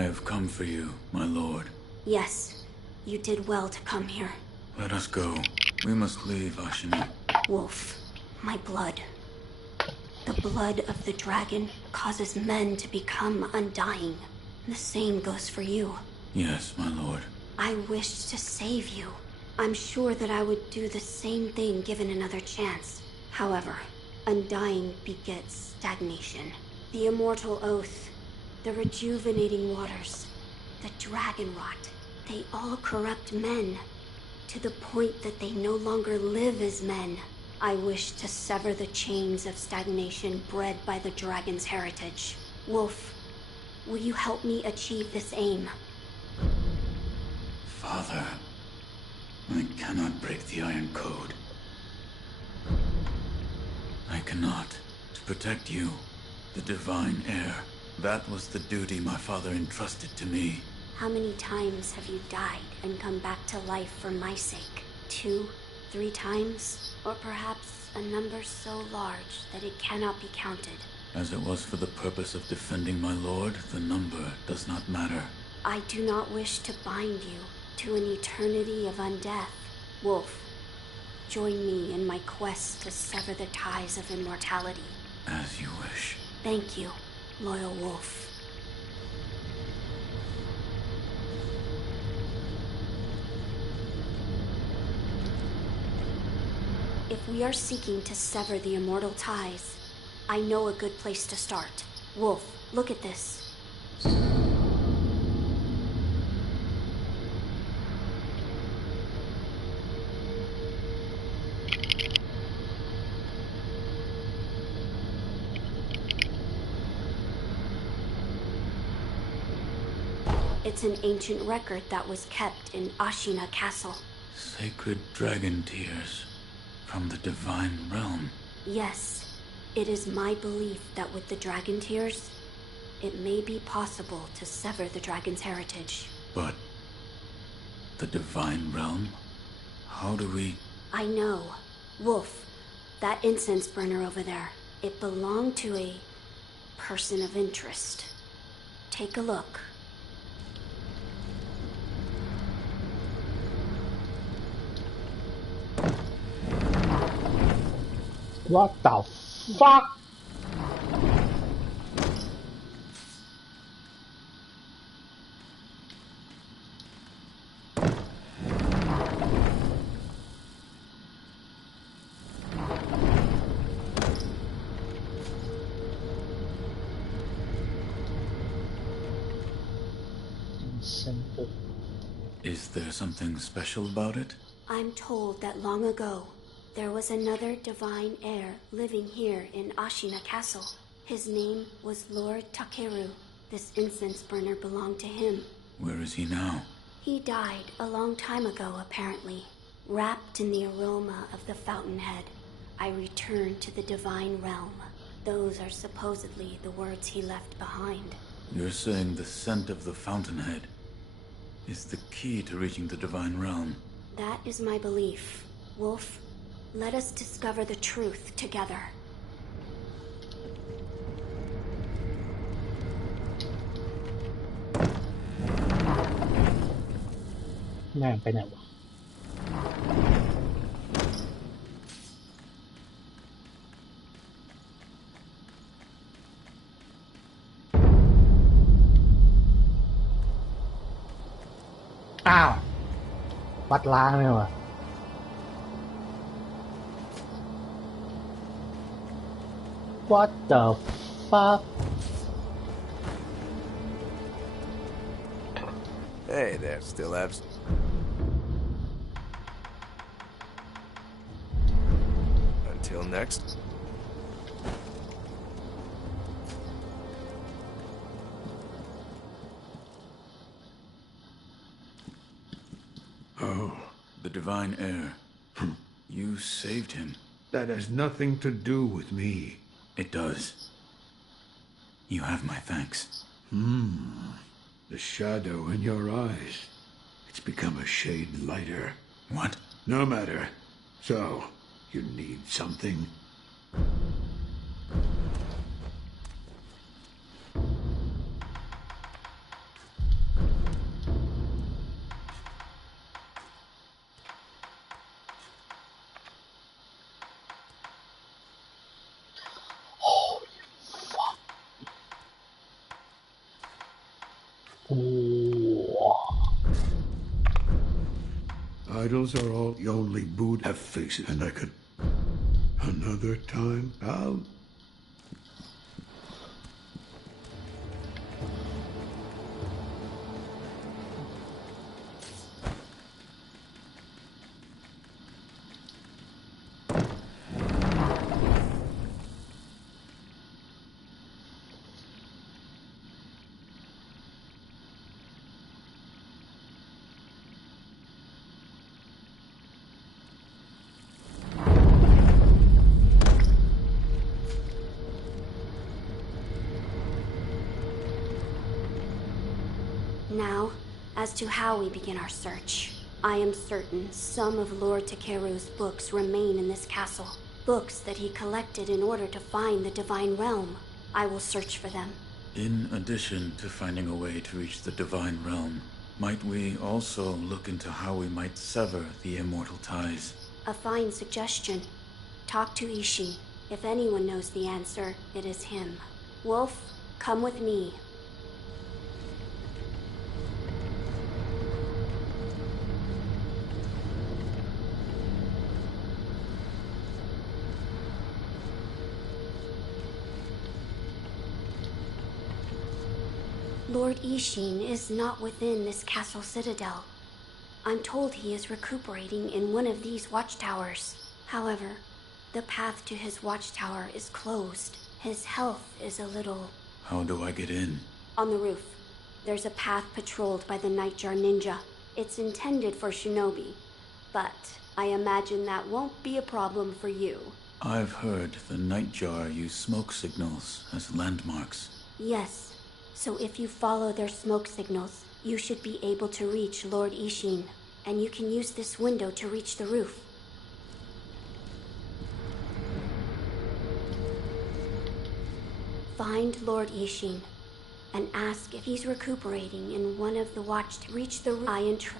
I have come for you, my lord. Yes, you did well to come here. Let us go. We must leave, Ashina. Wolf, my blood. The blood of the dragon causes men to become undying. The same goes for you. Yes, my lord. I wished to save you. I'm sure that I would do the same thing given another chance. However, undying begets stagnation. The immortal oath, the rejuvenating waters, the dragon rot, they all corrupt men, to the point that they no longer live as men. I wish to sever the chains of stagnation bred by the dragon's heritage. Wolf, will you help me achieve this aim? Father, I cannot break the Iron Code. I cannot. To protect you, the divine heir. That was the duty my father entrusted to me. How many times have you died and come back to life for my sake? 2, 3 times? Or perhaps a number so large that it cannot be counted? As it was for the purpose of defending my lord, the number does not matter. I do not wish to bind you to an eternity of undeath. Wolf, join me in my quest to sever the ties of immortality. As you wish. Thank you, loyal wolf. If we are seeking to sever the immortal ties, I know a good place to start. Wolf, look at this. It's an ancient record that was kept in Ashina Castle. Sacred dragon tears from the divine realm. Yes, it is my belief that with the dragon tears, it may be possible to sever the dragon's heritage. But the divine realm? How do we... I know. Wolf, that incense burner over there, it belonged to a person of interest. Take a look. What the fuck? Simple. Is there something special about it? I'm told that long ago, there was another divine heir living here in Ashina Castle. His name was Lord Takeru. This incense burner belonged to him. Where is he now? He died a long time ago, apparently. Wrapped in the aroma of the fountainhead, I returned to the divine realm. Those are supposedly the words he left behind. You're saying the scent of the fountainhead is the key to reaching the divine realm? That is my belief. Wolf, let us discover the truth together. แม่งไปไหนวะอ้าววัดล้างเลยวะ What the fuck? Hey there, still abs. Until next. Oh, The divine heir. You saved him. that has nothing to do with me. It does. You have my thanks. The shadow in your eyes. It's become a shade lighter. What? No matter. So, you need something? โอ้ Idols are all the only Buddha have faces, and I could... Another time, I'll... Now, as to how we begin our search. I am certain some of Lord Takeru's books remain in this castle. Books that he collected in order to find the Divine Realm. I will search for them. In addition to finding a way to reach the Divine Realm, might we also look into how we might sever the immortal ties? A fine suggestion. Talk to Ishi. If anyone knows the answer, it is him. Wolf, come with me. Lord Ishin is not within this castle citadel. I'm told he is recuperating in one of these watchtowers. However, the path to his watchtower is closed. His health is a little... How do I get in? On the roof. There's a path patrolled by the Nightjar Ninja. It's intended for shinobi, but I imagine that won't be a problem for you. I've heard the Nightjar use smoke signals as landmarks. Yes. So if you follow their smoke signals, you should be able to reach Lord Ishin, and you can use this window to reach the roof. Find Lord Ishin, and ask if he's recuperating in one of the watch to reach the roof.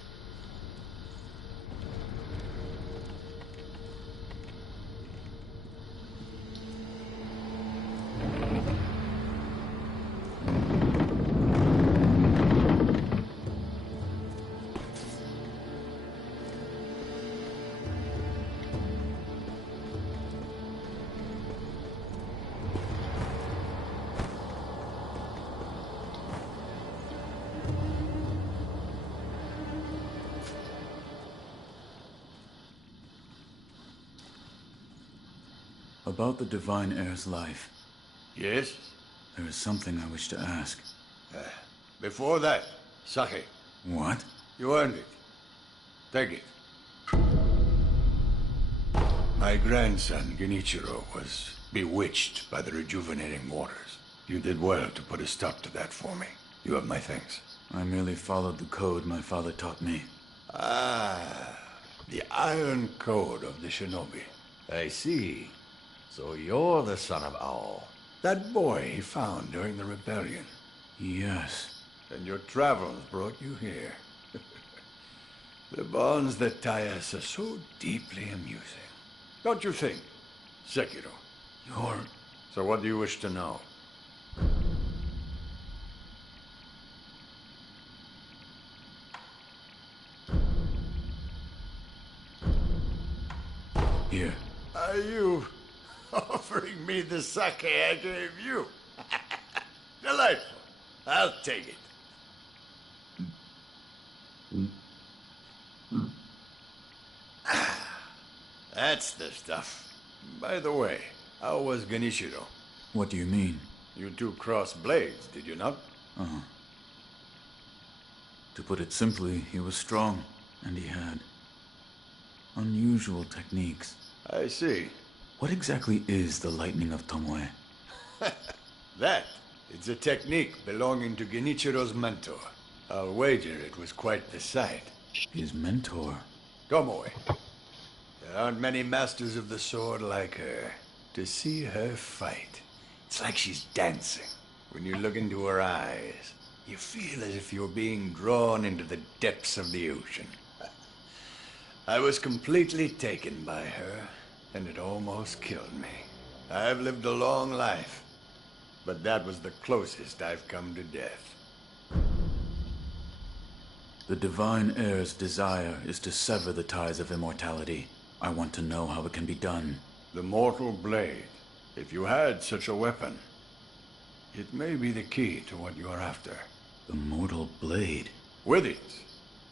About the Divine Heir's life, Yes? there is something I wish to ask. Before that, sake. What? You earned it. Take it. My grandson, Genichiro, was bewitched by the rejuvenating waters. You did well to put a stop to that for me. You have my thanks. I merely followed the code my father taught me. Ah, the Iron Code of the Shinobi. I see. So you're the son of Owl. That boy he found during the rebellion. Yes. And your travels brought you here. The bonds that tie us are so deeply amusing. Don't you think, Sekiro? You're... So what do you wish to know? Here. Are you offering me the sake I gave you? Delightful. I'll take it. That's the stuff. By the way, how was Genichiro? What do you mean? You two crossed blades, did you not? Uh-huh. To put it simply, he was strong, and he had unusual techniques. I see. What exactly is the Lightning of Tomoe? That, it's a technique belonging to Genichiro's mentor. I'll wager it was quite the sight. His mentor? Tomoe. There aren't many masters of the sword like her. To see her fight, it's like she's dancing. When you look into her eyes, you feel as if you're being drawn into the depths of the ocean. I was completely taken by her, and it almost killed me. I've lived a long life, but that was the closest I've come to death. The Divine Heir's desire is to sever the ties of immortality. I want to know how it can be done. The Mortal Blade. If you had such a weapon, it may be the key to what you are after. The Mortal Blade? With it,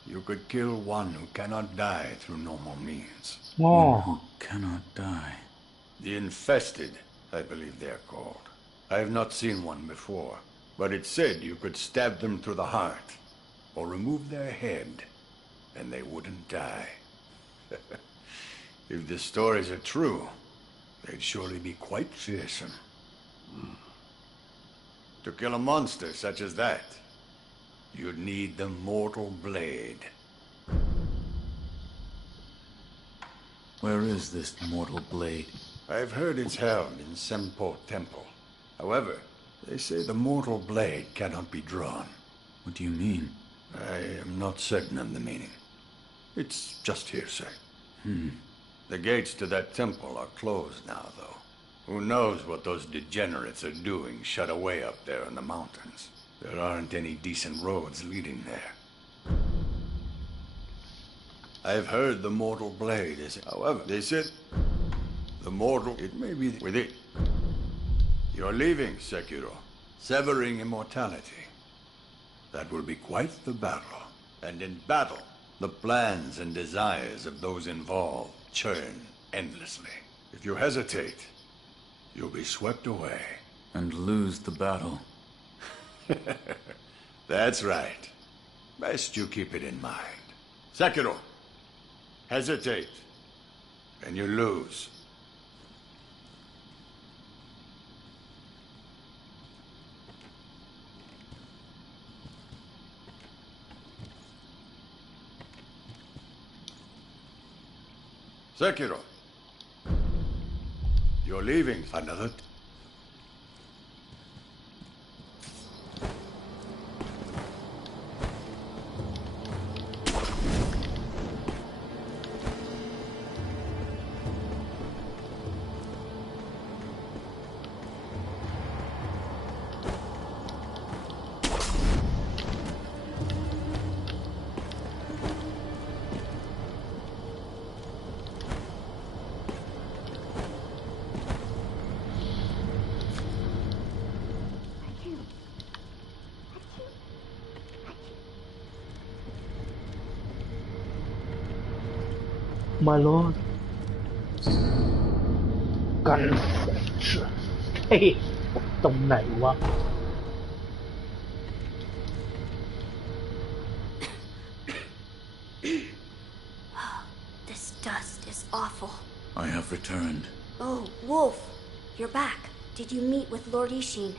you could kill one who cannot die through normal means. One who cannot die. The Infested, I believe they're called. I have not seen one before, but it said you could stab them through the heart, or remove their head, and they wouldn't die. If the stories are true, they'd surely be quite fearsome. To kill a monster such as that, you'd need the Mortal Blade. Where is this Mortal Blade? I've heard it's held in Senpo Temple. However, they say the Mortal Blade cannot be drawn. What do you mean? I am not certain of the meaning. It's just hearsay. The gates to that temple are closed now, though. Who knows what those degenerates are doing shut away up there in the mountains. There aren't any decent roads leading there. I've heard the Mortal Blade is... However, they said... The Mortal... It may be with it. You're leaving, Sekiro. Severing immortality. That will be quite the battle. And in battle, the plans and desires of those involved churn endlessly. If you hesitate, you'll be swept away. And lose the battle. That's right. Best you keep it in mind. Sekiro, hesitate, and you lose. Sekiro, you're leaving another... My lord กันเฮ้ยตรงไหนวะ This dust is awful. I have returned. Oh, Wolf, you're back. Did you meet with Lord Ishin?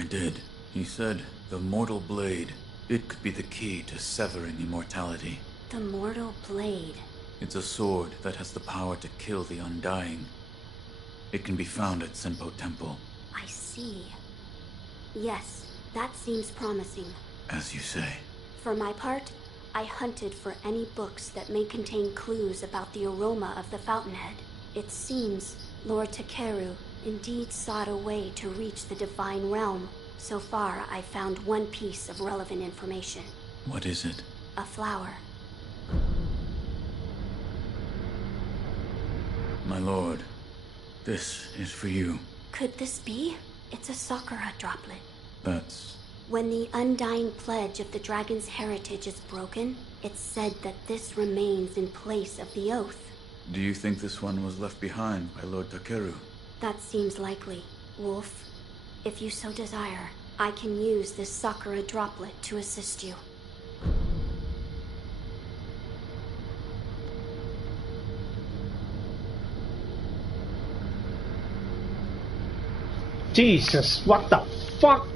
I did. He said the Mortal Blade. It could be the key to severing immortality. The Mortal Blade. It's a sword that has the power to kill the Undying. It can be found at Senpo Temple. I see. Yes, that seems promising. As you say. For my part, I hunted for any books that may contain clues about the aroma of the fountainhead. It seems Lord Takeru indeed sought a way to reach the Divine Realm. So far, I found one piece of relevant information. What is it? A flower. My lord, this is for you. Could this be? It's a Sakura droplet. That's... When the undying pledge of the dragon's heritage is broken, it's said that this remains in place of the oath. Do you think this one was left behind by Lord Takeru? That seems likely. Wolf, if you so desire, I can use this Sakura droplet to assist you. Jesus what the fuck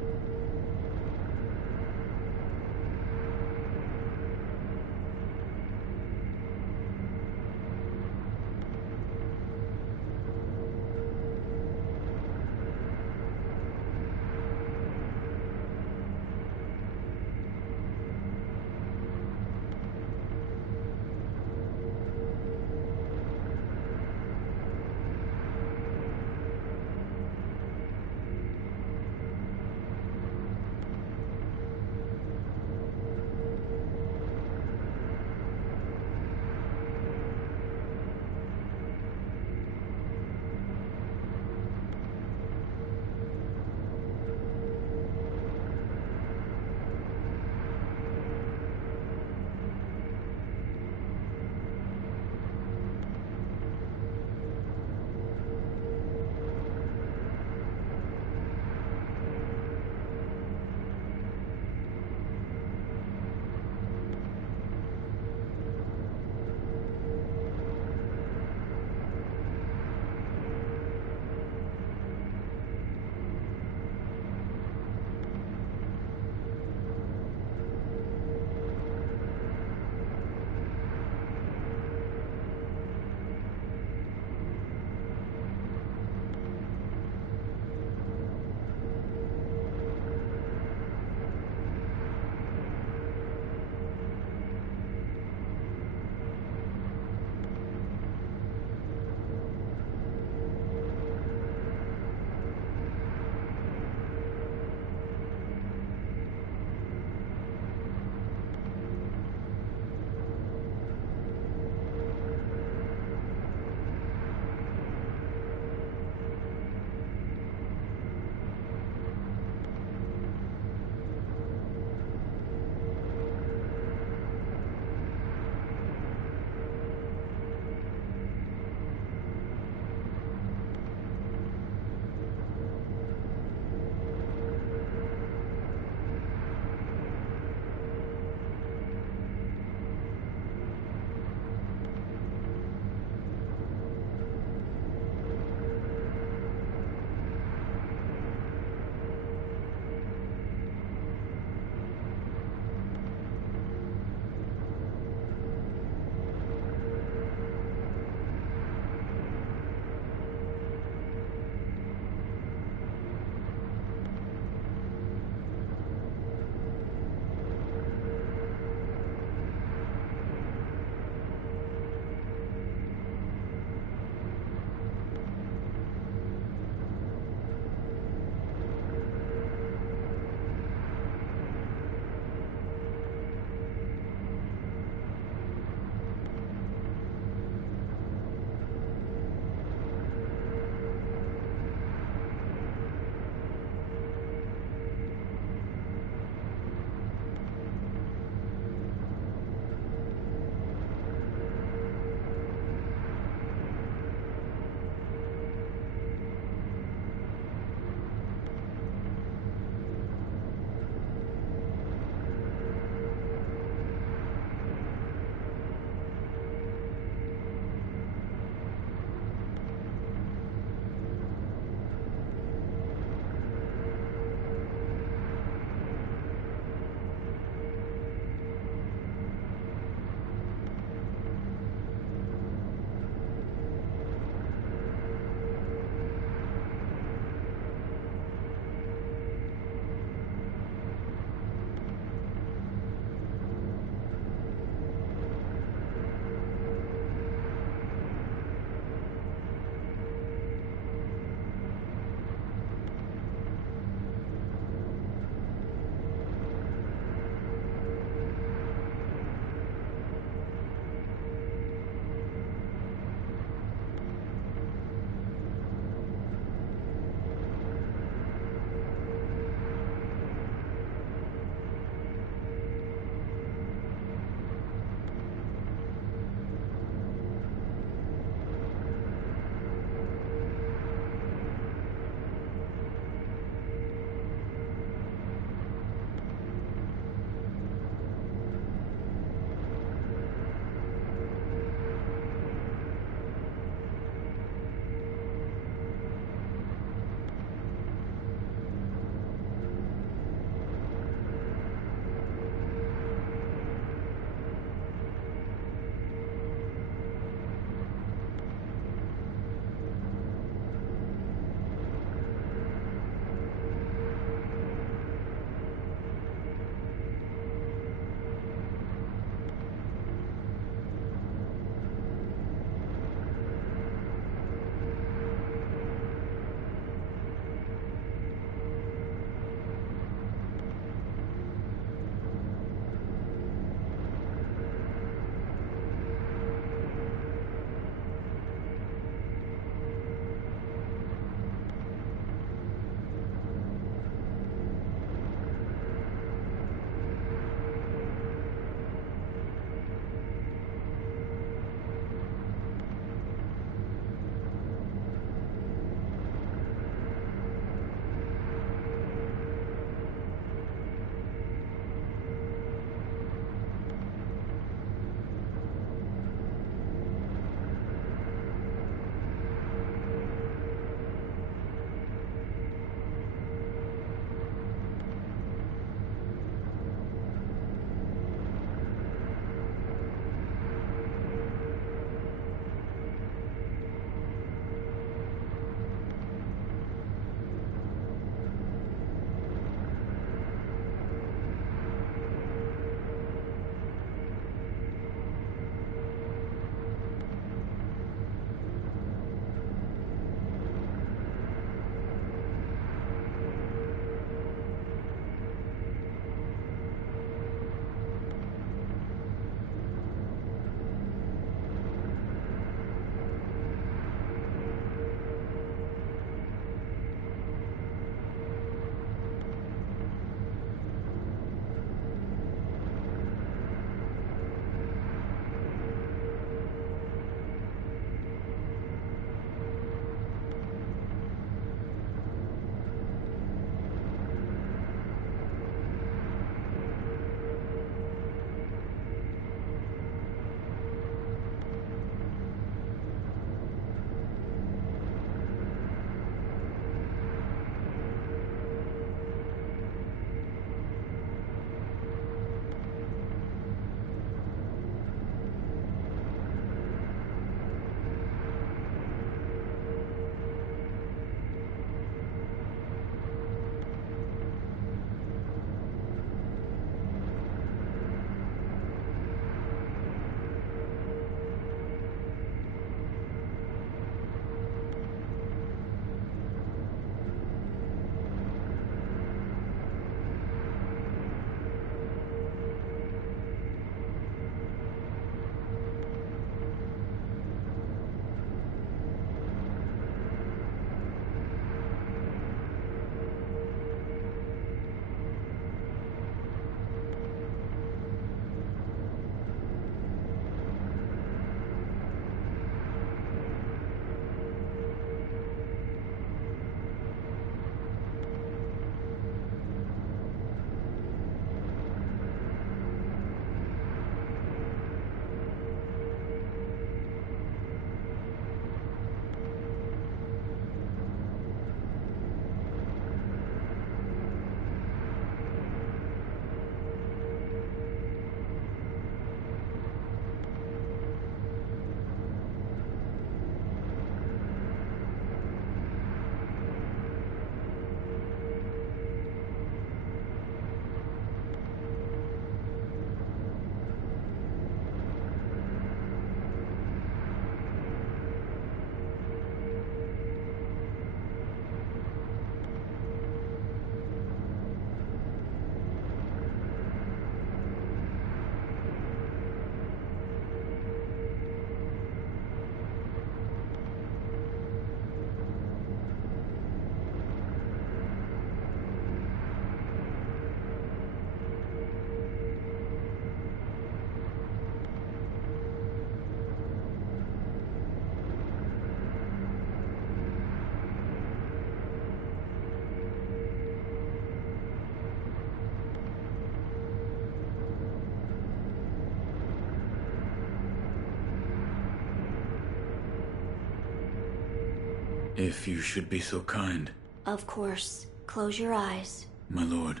If you should be so kind. Of course. Close your eyes. My lord.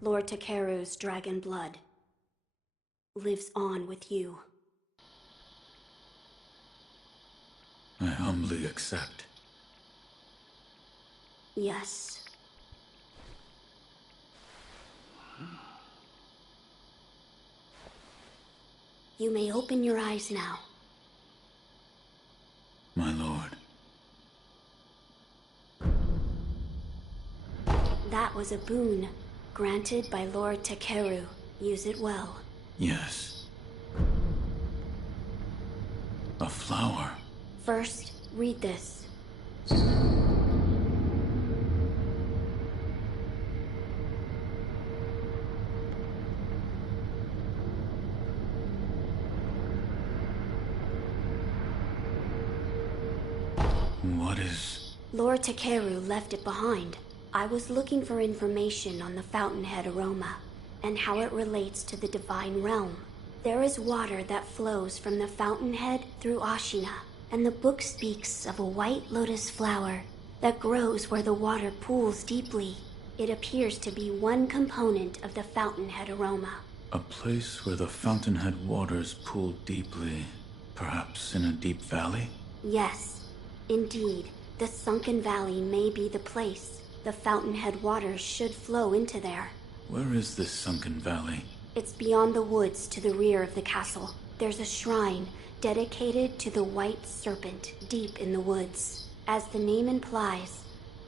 Lord Takeru's dragon blood lives on with you. I humbly accept. Yes. You may open your eyes now. My lord. That was a boon granted by Lord Takeru. Use it well. Yes. A flower. First, read this. What is... Lord Takeru left it behind. I was looking for information on the fountainhead aroma and how it relates to the divine realm. There is water that flows from the fountainhead through Ashina, and the book speaks of a white lotus flower that grows where the water pools deeply. It appears to be one component of the fountainhead aroma. A place where the fountainhead waters pool deeply, perhaps in a deep valley? Yes, indeed. The sunken valley may be the place. The fountainhead waters should flow into there. Where is this sunken valley? It's beyond the woods to the rear of the castle. There's a shrine dedicated to the white serpent deep in the woods. As the name implies,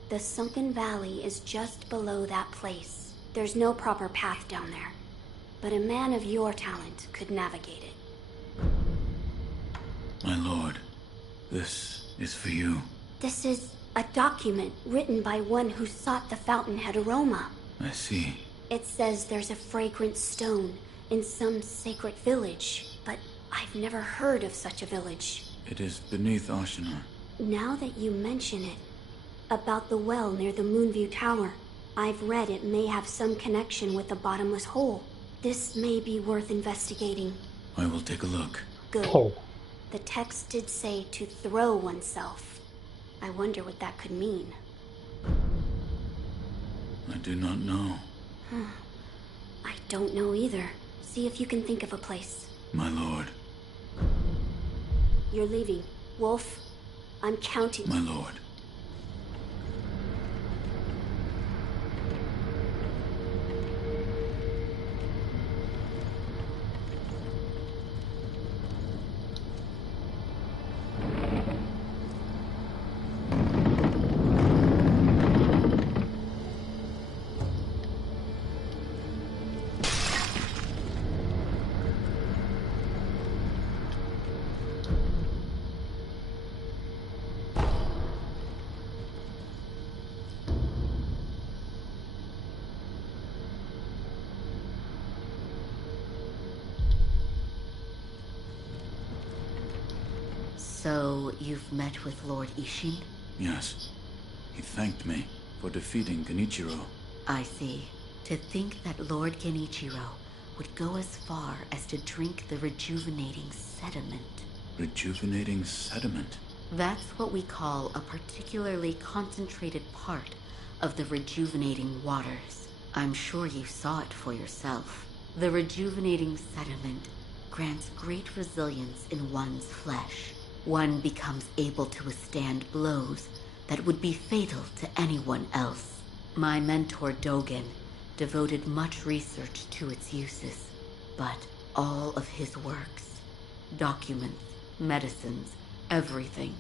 the sunken valley is just below that place. There's no proper path down there, but a man of your talent could navigate it. My lord, this is for you. This is a document written by one who sought the fountainhead aroma. I see. It says there's a fragrant stone in some sacred village, but I've never heard of such a village. It is beneath Ashina. Now that you mention it, about the well near the Moonview Tower, I've read it may have some connection with the bottomless hole. This may be worth investigating. I will take a look. Good. Oh. The text did say to throw oneself. I wonder what that could mean. I do not know. I don't know either. See if you can think of a place. My lord. You're leaving. Wolf, I'm counting. My lord. So, you've met with Lord Ishin? Yes. He thanked me for defeating Genichiro. I see. To think that Lord Genichiro would go as far as to drink the rejuvenating sediment. Rejuvenating sediment? That's what we call a particularly concentrated part of the rejuvenating waters. I'm sure you saw it for yourself. The rejuvenating sediment grants great resilience in one's flesh. One becomes able to withstand blows that would be fatal to anyone else. My mentor Dogen devoted much research to its uses, but all of his works, documents, medicines, everything,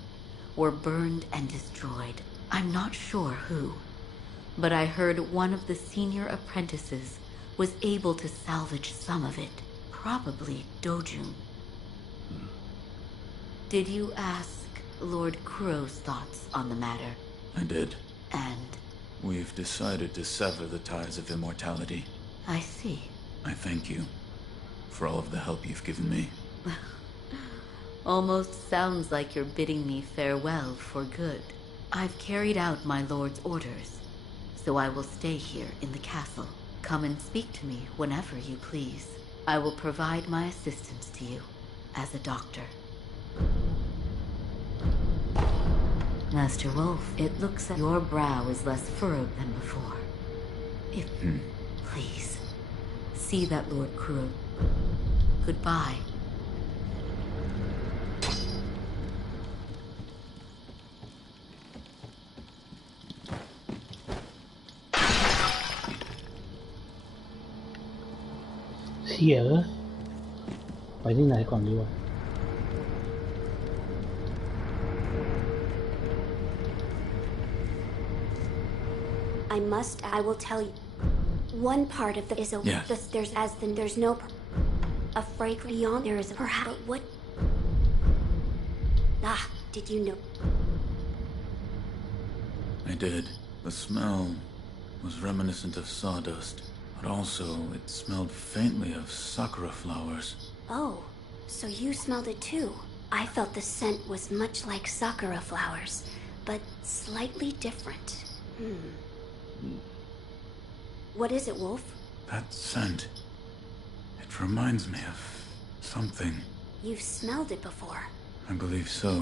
were burned and destroyed. I'm not sure who, but I heard one of the senior apprentices was able to salvage some of it, probably Dojun. Did you ask Lord Kuro's thoughts on the matter? I did. And We've decided to sever the ties of immortality. I see. I thank you for all of the help you've given me. Almost sounds like you're bidding me farewell for good. I've carried out my lord's orders, so I will stay here in the castle. Come and speak to me whenever you please. I will provide my assistance to you as a doctor. Master Wolf, it looks like your brow is less furrowed than before. If... Please, see that Lord Kuro. Goodbye.เสียไปที่ไหนก่อนดีวะ I will tell you. One part of the is a Yes. there's no a fragrance beyond there is a perhaps but what did you know? I did. The smell was reminiscent of sawdust, but also it smelled faintly of sakura flowers. Oh, so you smelled it too. I felt the scent was much like sakura flowers, but slightly different. What is it, Wolf? That scent. It reminds me of something. You've smelled it before. I believe so.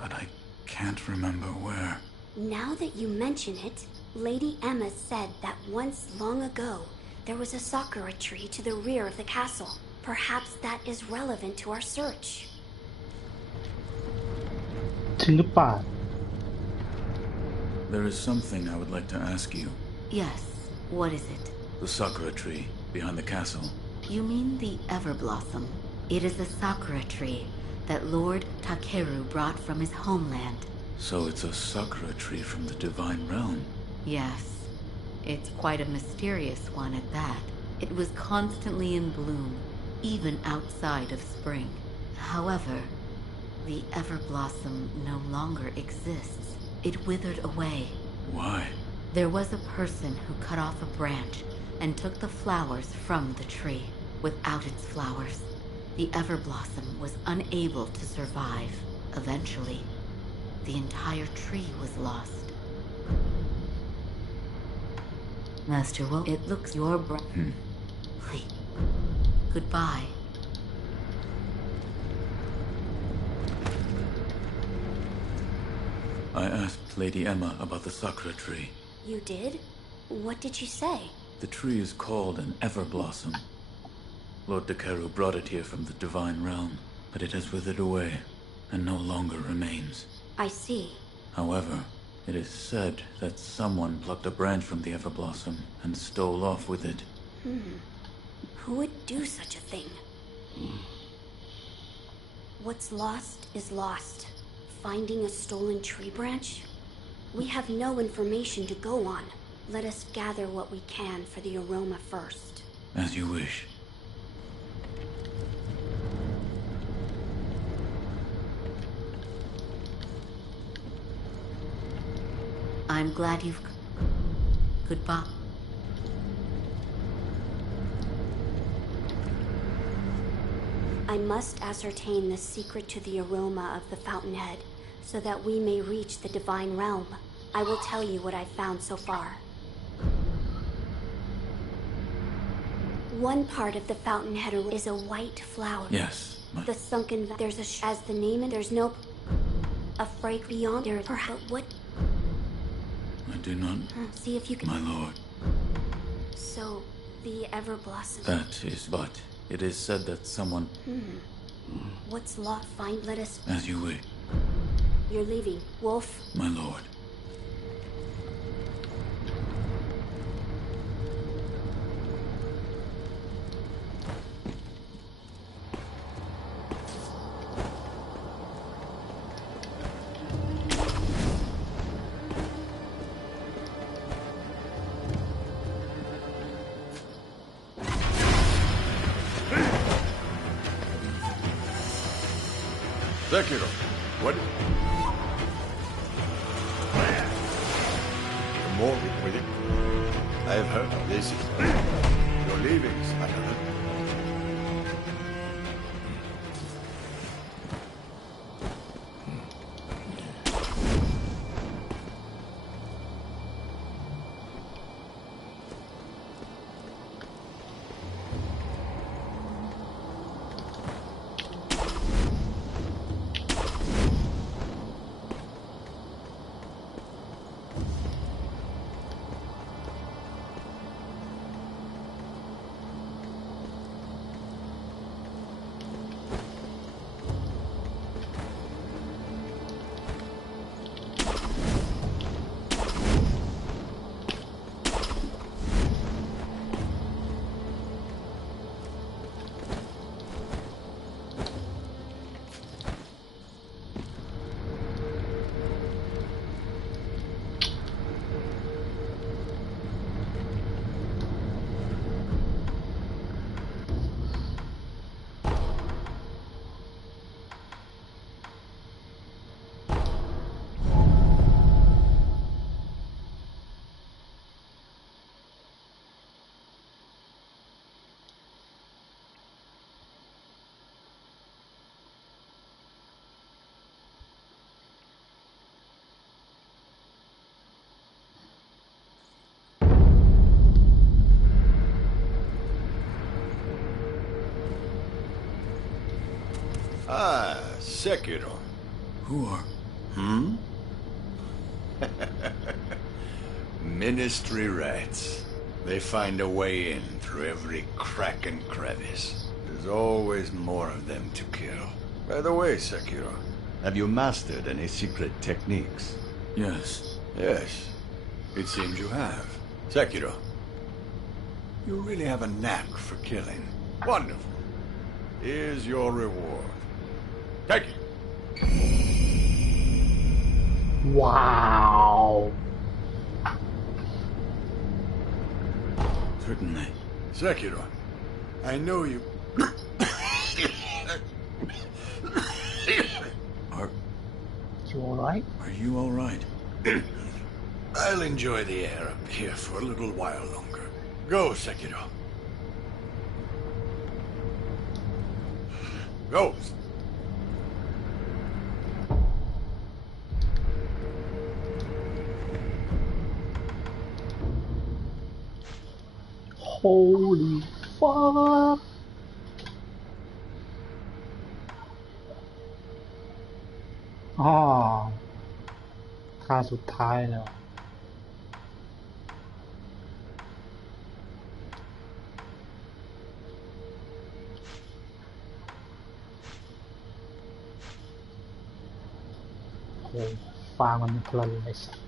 But I can't remember where. Now that you mention it, Lady Emma said that once long ago, there was a sakura tree to the rear of the castle. Perhaps that is relevant to our search. จริงหรือเปล่า There is something I would like to ask you. Yes, what is it? The sakura tree behind the castle. You mean the Everblossom? It is the sakura tree that Lord Takeru brought from his homeland. So it's a sakura tree from the divine realm. Yes, it's quite a mysterious one at that. It was constantly in bloom, even outside of spring. However, the Everblossom no longer exists. It withered away. Why? There was a person who cut off a branch and took the flowers from the tree. Without its flowers, the Everblossom was unable to survive. Eventually, the entire tree was lost. Master Wolf, it looks your Please. Goodbye. I asked Lady Emma about the sakura tree. You did? What did she say? The tree is called an Everblossom. Lord Takeru brought it here from the divine realm, but it has withered away and no longer remains. I see. However, it is said that someone plucked a branch from the Everblossom and stole off with it. Who would do such a thing? What's lost is lost. Finding a stolen tree branch? We have no information to go on. Let us gather what we can for the aroma first. As you wish. I'm glad you've... Goodbye. I must ascertain the secret to the aroma of the fountainhead, so that we may reach the divine realm. I will tell you what I've found so far. One part of the fountainhead is a white flower. Yes, The sunken... There's a... As the name and there's no... A fragrance beyond there... Perhaps... What... I do not... See if you can... My lord. So, the Everblossom... That is but... It is said that someone... What's lost? Find... Let us... As you wish. You're leaving. Wolf? My lord. Sekiro, what? The more will it? I have heard this is your leavings, I heard. Ah, Sekiro. Who are... Ministry rats. They find a way in through every crack and crevice. There's always more of them to kill. By the way, Sekiro, have you mastered any secret techniques? Yes. Yes, it seems you have. Sekiro, you really have a knack for killing. Wonderful. Here's your reward. Take it. Wow. Certainly. Sekiro, I know you... You alright? Are you all right? I'll enjoy the air up here for a little while longer. Go, Sekiro. Go. Holy fuck.อ๋อท่าสุดท้ายแล้วโอ้ฟังมันเพลินเลยสัส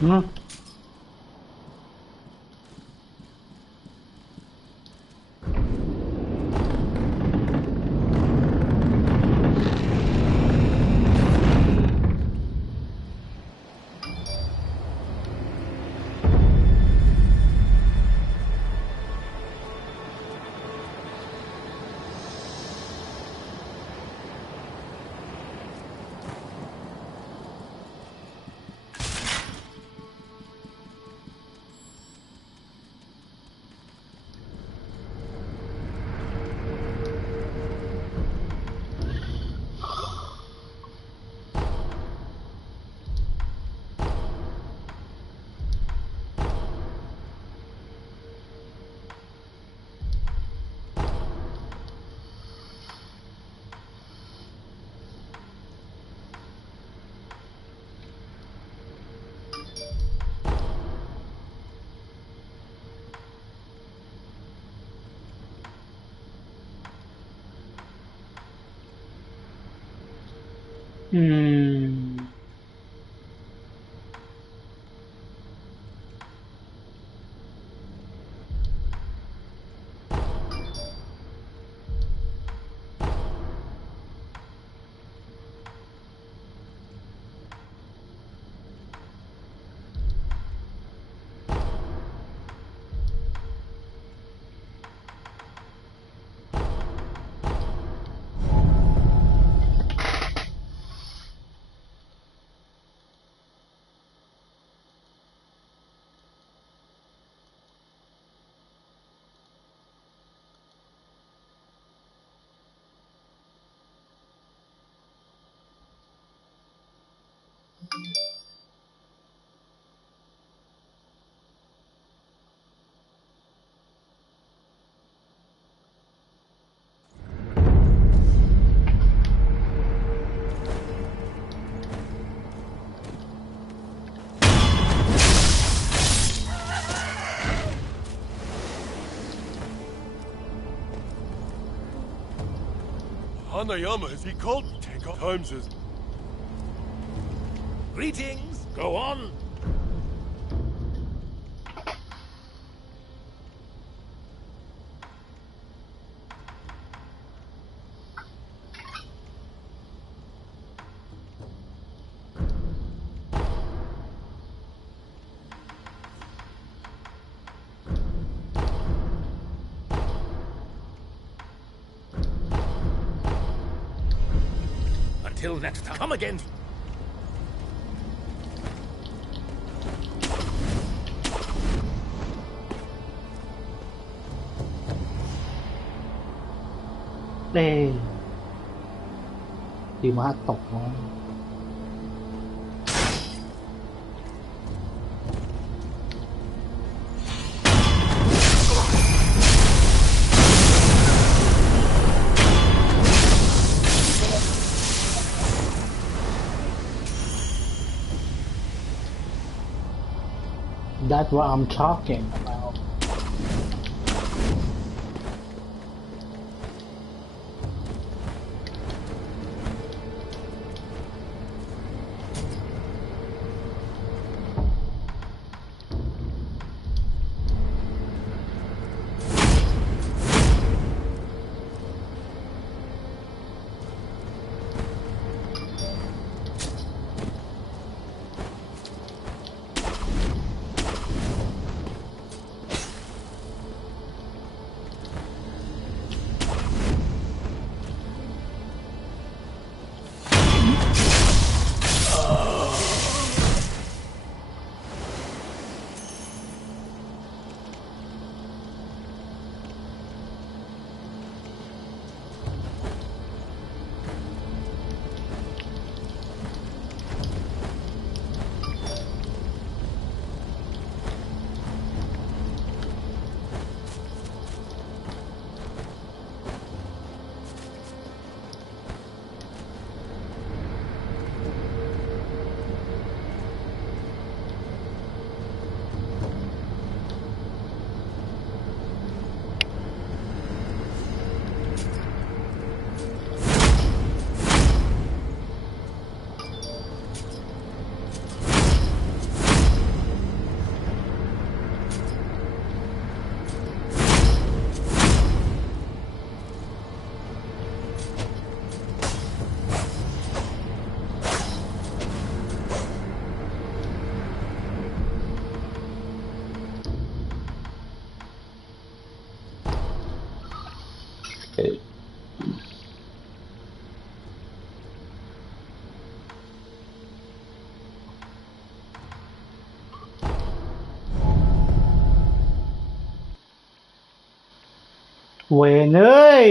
Hmm. Hmm. Hanayama, is he called? Take off times is. Greetings! Go on! Until next time. Come again! Ê. Đi mà tộc nó. That's what I'm talking about. เวนเอ้ย